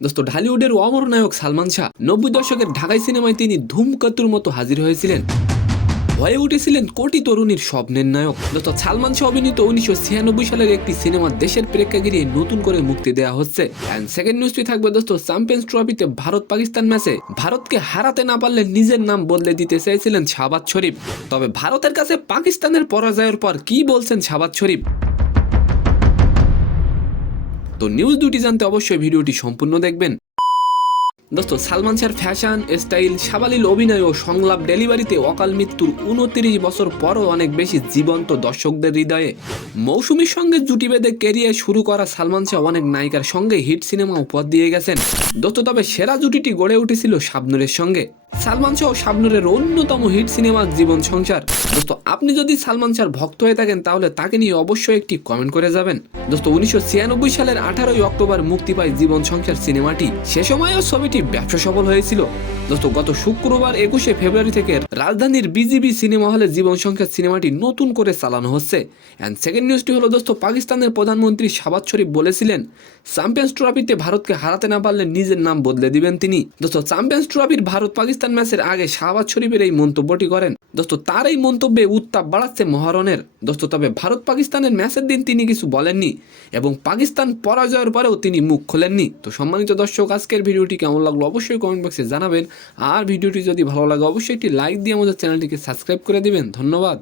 দোস্ত ঢালিউডের অমর নায়ক সালমান শাহ 90 দশকের ঢাকাই সিনেমায় তিনি ধুমকাতুর মতো হাজির হয়েছিলেন, হয়ে উঠেছিলেন কোটি তরুণীর স্বপ্নের নায়ক। দোস্ত সালমান শাহ অভিনীত 1996 সালের একটি সিনেমা দেশের প্রেক্ষাগৃহে নতুন করে মুক্তি দেওয়া হচ্ছে। এন্ড সেকেন্ড নিউজটি থাকবে দোস্ত চ্যাম্পিয়ন্স ট্রফিতে ভারত পাকিস্তান ম্যাচে ভারতকে হারাতে না পারলে নিজের নাম বদলে দিতে চাইছিলেন শাহবাজ শরীফ। তবে ভারতের কাছে পাকিস্তানের পরাজয়ের পর কি বলছেন শাহবাজ শরীফ, তো নিউজ দুটি জানতে অবশ্যই ভিডিওটি সম্পূর্ণ দেখবেন। দোস্ত সালমান শাহর ফ্যাশন স্টাইল, সাবালিল অভিনয় ও সংলাপ ডেলিভারিতে অকাল মৃত্যুর 29 বছর পরও অনেক বেশি জীবন্ত দর্শকদের হৃদয়ে। মৌসুমীর সঙ্গে জুটি বেঁধে কেরিয়ার শুরু করা সালমান শাহ অনেক নায়িকার সঙ্গে হিট সিনেমা উপহার দিয়ে গেছেন। দোস্ত তবে সেরা জুটিটি গড়ে উঠেছিল শাবনূরের সঙ্গে। সালমান শাহ ও শাবনূরের অন্যতম হিট সিনেমা জীবন সংসার। দোস্ত আপনি যদি সালমান শাহর ভক্ত হয়ে থাকেন তাহলে তাকে নিয়ে অবশ্যই একটি কমেন্ট করে যাবেন। দোস্ত 1996 সালের 18 অক্টোবর মুক্তি পায় জীবন সংসার সিনেমাটি। সে সময়ও ছবিটি ব্যবসা সফল হয়েছিল। দোস্ত গত শুক্রবার 21 ফেব্রুয়ারি থেকে রাজধানীর বিজিবি সিনেমা হলে জীবন সংসার সিনেমাটি নতুন করে চালানো হচ্ছে। এন্ড সেকেন্ড নিউজটি হলো দোস্ত পাকিস্তানের প্রধানমন্ত্রী শাহবাজ শরীফ বলেছিলেন চ্যাম্পিয়ন্স ট্রফিতে ভারতকে হারাতে না পারলে নিজের নাম বদলে দিবেন তিনি। দোস্ত চ্যাম্পিয়ন্স ট্রফির ভারত পাকিস্তান ম্যাচের আগে শাহবাজ শরীফের এই মন্তব্যটি করেন। দোস্ত তার এই মন্তব্যে উত্তাপ বাড়াচ্ছে মহারণের। দোস্ত তবে ভারত পাকিস্তানের ম্যাচের দিন তিনি কিছু বলেননি এবং পাকিস্তান পরাজয়ের পরেও তিনি মুখ খোলেননি। তো সম্মানিত দর্শক, আজকের ভিডিওটি কেমন লাগলো অবশ্যই কমেন্ট বক্সে জানাবেন। আর ভিডিওটি যদি ভালো লাগে অবশ্যই একটি লাইক দিয়ে আমাদের চ্যানেলটিকে সাবস্ক্রাইব করে দিবেন। ধন্যবাদ।